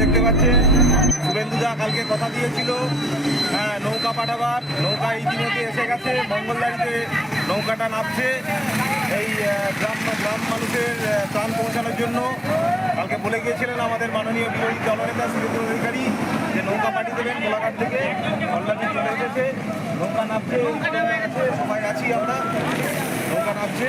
দেখতে পাচ্ছেন। শুভেন্দুদা কালকে কথা দিয়েছিল। হ্যাঁ নৌকা পাঠাবার। নৌকা ইতিমধ্যে এসে গেছে। মঙ্গলদারিতে নৌকাটা নামছে। এই গ্রাম গ্রাম মানুষের প্রাণ পৌঁছানোর জন্য। কালকে বলে গিয়েছিলেন আমাদের মাননীয় বিরোধী দলনেতা শুভেন্দু অধিকারী যে নৌকা পাঠিয়ে দেবেন গোলাঘাট থেকে। অলরেডি চলে এসেছে। নৌকা নামছে সবাই আছি আমরা। নৌকা নামছে।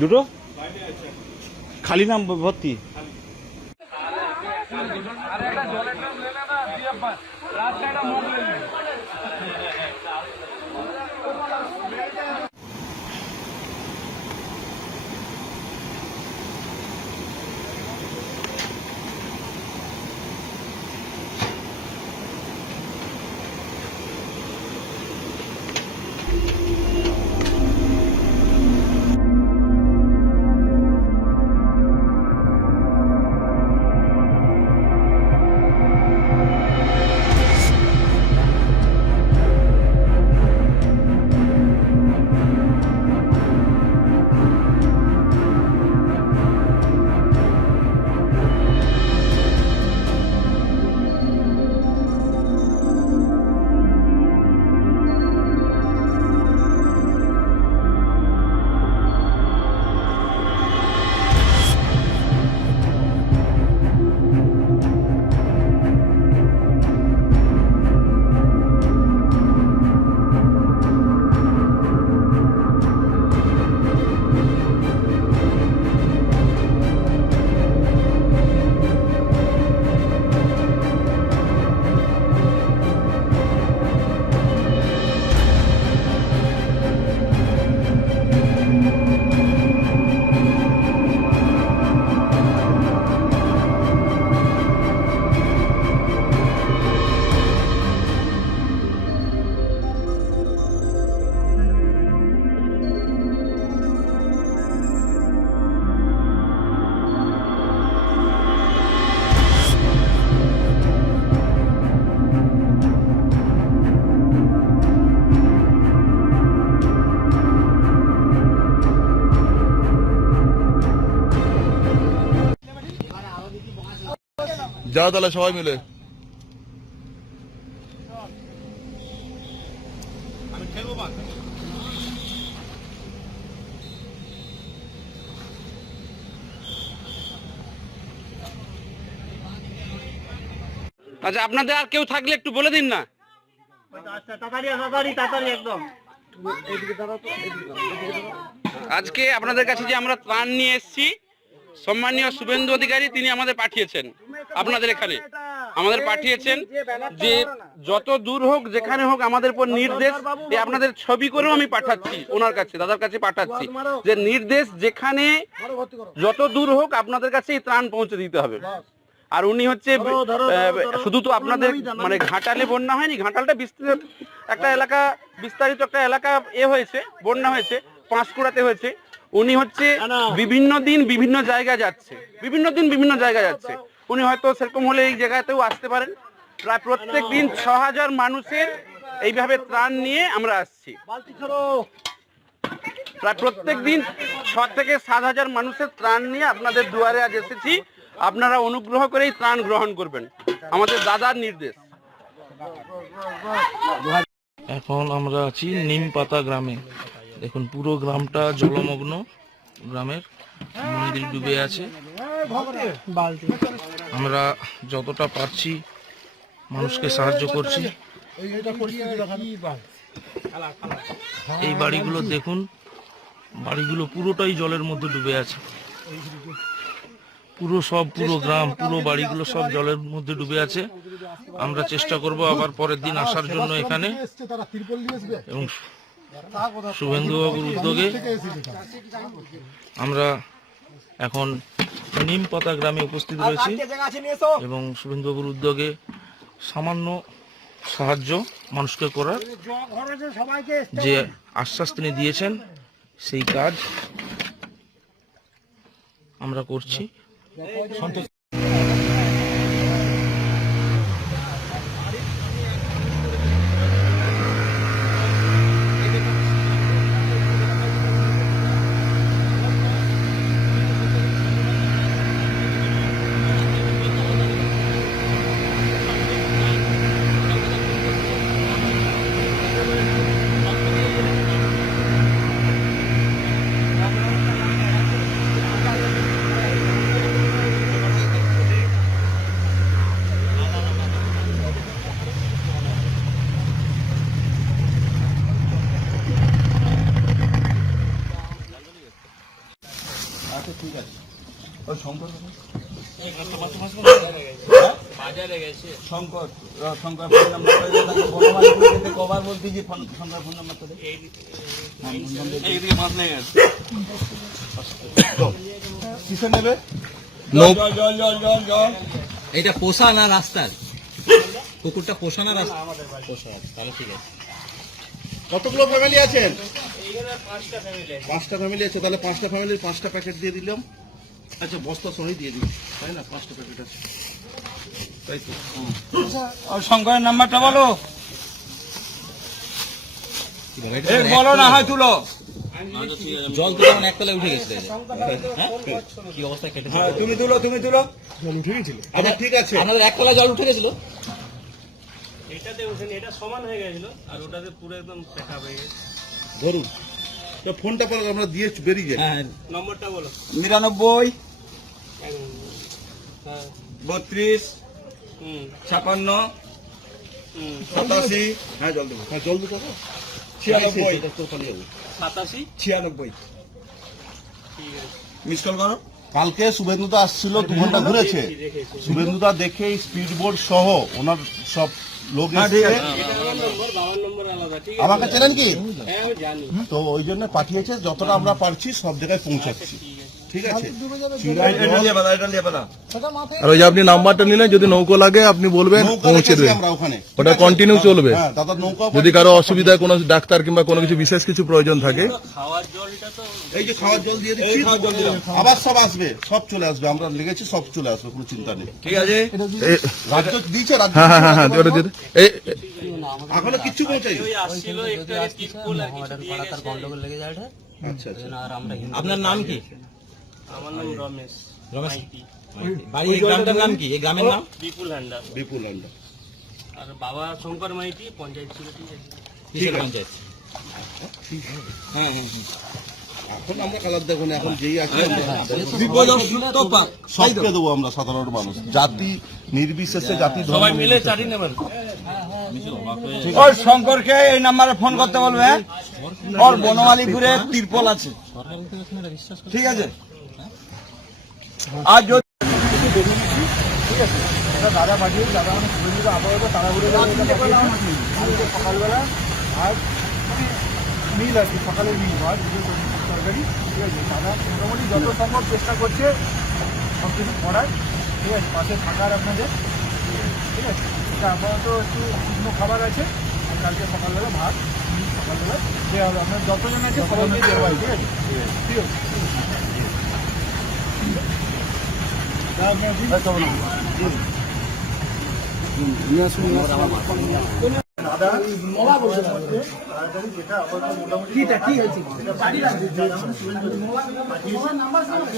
দুটো? খালি নাম ভর্তি। যাও তাহলে সবাই মিলে। আচ্ছা আপনাদের আর কেউ থাকলে একটু বলে দিন না। আজকে আপনাদের কাছে যে আমরা ত্রাণ নিয়ে এসেছি সম্মানীয় শুভেন্দু অধিকারী, তিনি আমাদের পাঠিয়েছেন। আপনাদের এখানে। আমাদের পাঠিয়েছেন যে যত দূর হোক, যেখানে হোক আমাদের উপর নির্দেশ আপনাদের ছবি করেও আমি পাঠাচ্ছি, ওনার কাছে, দাদার কাছে পাঠাচ্ছি, যে নির্দেশ যেখানে যত দূর হোক আপনাদের কাছে এই ত্রাণ পৌঁছে দিতে হবে। আর উনি হচ্ছে শুধু তো আপনাদের মানে ঘাটালে বন্যা হয়নি, ঘাটালটা বিস্তৃত, একটা এলাকা, বিস্তারিত একটা এলাকা এ হয়েছে, বন্যা হয়েছে, পাঁশকুড়াতে হয়েছে। উনি হচ্ছে বিভিন্ন দিন বিভিন্ন জায়গায় যাচ্ছে। বিভিন্ন দিন বিভিন্ন জায়গায় যাচ্ছে। উনি হয়তো সেরকম হলে এই জায়গাতেও আসতে পারেন। প্রায় প্রত্যেক দিন ছ হাজার মানুষের এইভাবে ত্রাণ নিয়ে আমরা আসছি। প্রায় প্রত্যেক দিন ছ থেকে সাত হাজার মানুষের ত্রাণ নিয়ে আপনাদের দুয়ারে আজ এসেছি। আপনারা অনুগ্রহ করেই ত্রাণ গ্রহণ করবেন। আমাদের দাদার নির্দেশ। এখন আমরা আছি নিমপাতা গ্রামে। দেখুন পুরো গ্রামটা জলমগ্ন গ্রামের মন্দির ডুবে আছে। আমরা যতটা পারছি মানুষকে সাহায্য করছি। এই বাড়িগুলো দেখুন বাড়িগুলো পুরোটাই জলের মধ্যে ডুবে আছে। পুরো সব পুরো গ্রাম পুরো বাড়িগুলো সব জলের মধ্যে ডুবে আছে। আমরা চেষ্টা করব আবার পরের দিন আসার জন্য এখানে। এবং শুভেন্দুবাবুর উদ্যোগে আমরা এখন নিম পাতা গ্রামে উপস্থিত রয়েছি এবং শুভেন্দুবাবুর উদ্যোগে সামান্য সাহায্য মানুষকে করার যে আশ্বাস তিনি দিয়েছেন সেই কাজ আমরা করছি। শঙ্কর শঙ্কর ফোন নাম্বার কবার বলতে যে শঙ্কর ফোন নাম্বার কিসে নেবে? জল এটা পোষা না রাস্তার? কুকুরটা পোষা না রাস্তা পোষা তাহলে ঠিক আছে। কতগুলো ফ্যামিলি আছেন? পাঁচটা ফ্যামিলি আছে তাহলে পাঁচটা ফ্যামিলির পাঁচটা প্যাকেট দিয়ে দিলাম। আচ্ছা বস্তা সহি দিয়ে দিই তাই না? পাঁচটা প্যাকেট আছে। তাই তো? আর শঙ্করের নাম্বারটা বলো। বলো? না হয় তুলো। জল তো উঠে গেছিল কি অবস্থা? কেটে তুমি তুলো তুমি তুলো। উঠে গেছিল। আচ্ছা ঠিক আছে। আপনাদের একতলায় জল উঠে গেছিল। এটাতে উঠেনি এটা সমান হয়ে গেছিল। আর ওটাতে পুরো একদম পেকা হয়ে গেছে। ধরুন তো ফোনটা পরে আমরা দিয়ে বেরিয়ে যাই। হ্যাঁ। নম্বরটা বলো। নিরানব্বই এক মিনিট। হ্যাঁ। বত্রিশ ছাপান্ন সাতাশি। হ্যাঁ জল দেবো। হ্যাঁ জল দেবো। ছিয়ানব্বই। যাব। সাতাশি? ছিয়ানব্বই। ঠিক আছে। মিস কল করো। কালকে শুভেন্দুদা আসছিল দু ঘণ্টা ঘুরেছে। শুভেন্দুদা দেখে স্পিড বোর্ড সহ ওনার সব লোক আছে। আমাকে চেনেন কি? হ্যাঁ তো ওই জন্য পাঠিয়েছে যতটা আমরা পারছি সব জায়গায় পৌঁছাচ্ছি। ঠিক আছে? ঠিক আছে আর ওই যে আপনি নাম্বারটা নিলেন যদি নৌকো লাগে আপনি বলবেন পৌঁছে রেখেছি দেবে আমরা ওখানে। ওটা ঠিক আছে? continue চলবে? হ্যাঁ যদি কারও অসুবিধা কোনো ডাক্তার কিংবা কোনো কিছু বিশেষ কিছু প্রয়োজন থাকে। খাওয়ার জলটা তো এই যে খাওয়ার জল দিয়ে দিচ্ছি আবার সব আসবে সব চলে আসবে। আমরা লেগেছি সব চলে আসবে কোনো চিন্তা নেই। রাজ্য দিয়েছে রাজ্য হ্যাঁ হ্যাঁ হ্যাঁ হ্যাঁ ওটা দিয়ে এখনও কিচ্ছু পৌঁছাই আচ্ছা আচ্ছা। আপনার নাম কি? আমার নাম রমেশ রমেশ? বাড়ি এই গ্রামটার নাম কি? এই গ্রামের নাম? বিপুল হান্ডার বিপুল আন্ডা আর বাবা শঙ্কর মাইতি পঞ্চায়েত কিসের পঞ্চায়েত? হ্যাঁ হ্যাঁ হ্যাঁ। এখন আমরা কালার দেখো এখন যেই আছে সবকে দেবো আমরা সাধারণ মানুষ? জাতি নির্বিশেষে জাতি সবাই মিলে চারি নেবেন। ওই শঙ্করকে এই নাম্বারে ফোন করতে বলবে ওর বনমালীপুরে তিরপল আছে। ঠিক আছে? আর যদি দাদা পাঠিয়ে দাদা মানে শুভেন্দুকে আপাতত তাড়াহুড়ো এটা সকালবেলা আর মিল আর কি সকালে মিল দুটো তরকারি ঠিক আছে দাদা মোটামুটি যত সম্ভব চেষ্টা করছে সব কিছু করার ঠিক আছে পাশে থাকার আপনাদের ঠিক আছে এটা আপাতত একটু শুকনো খাবার আছে আর কালকে সকালবেলা ভাত সকালবেলা দেওয়া হবে আপনার যতজন আছে সবাইকে দেওয়া হবে ঠিক আছে ঠিক আছে তা আপনার দিন দিন। দাদা তাড়াতাড়ি যেটা আপাতত আমাদের পাশে আছে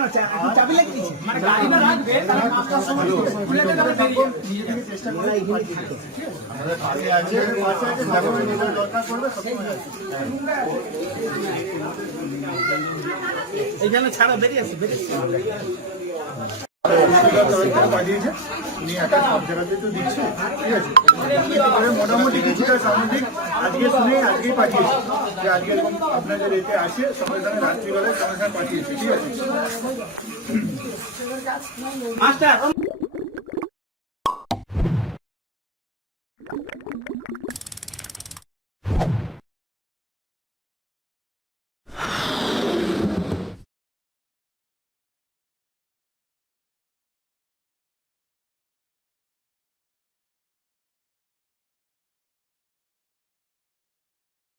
আছে সবসময় ছাড়া বেরিয়ে আসি বেরিয়ে পাঠিয়েছে উনি একা সব জায়গাতে তো দিচ্ছে ঠিক আছে এবারে মোটামুটি কিছুটা সামাজিক আজকে শুনে আজকেই পাঠিয়েছে যে আজকে এরকম আপনাদের এতে আসে সঙ্গে সঙ্গে রাত্রিবেলায় সঙ্গে সঙ্গে পাঠিয়েছে ঠিক আছে মাস্টার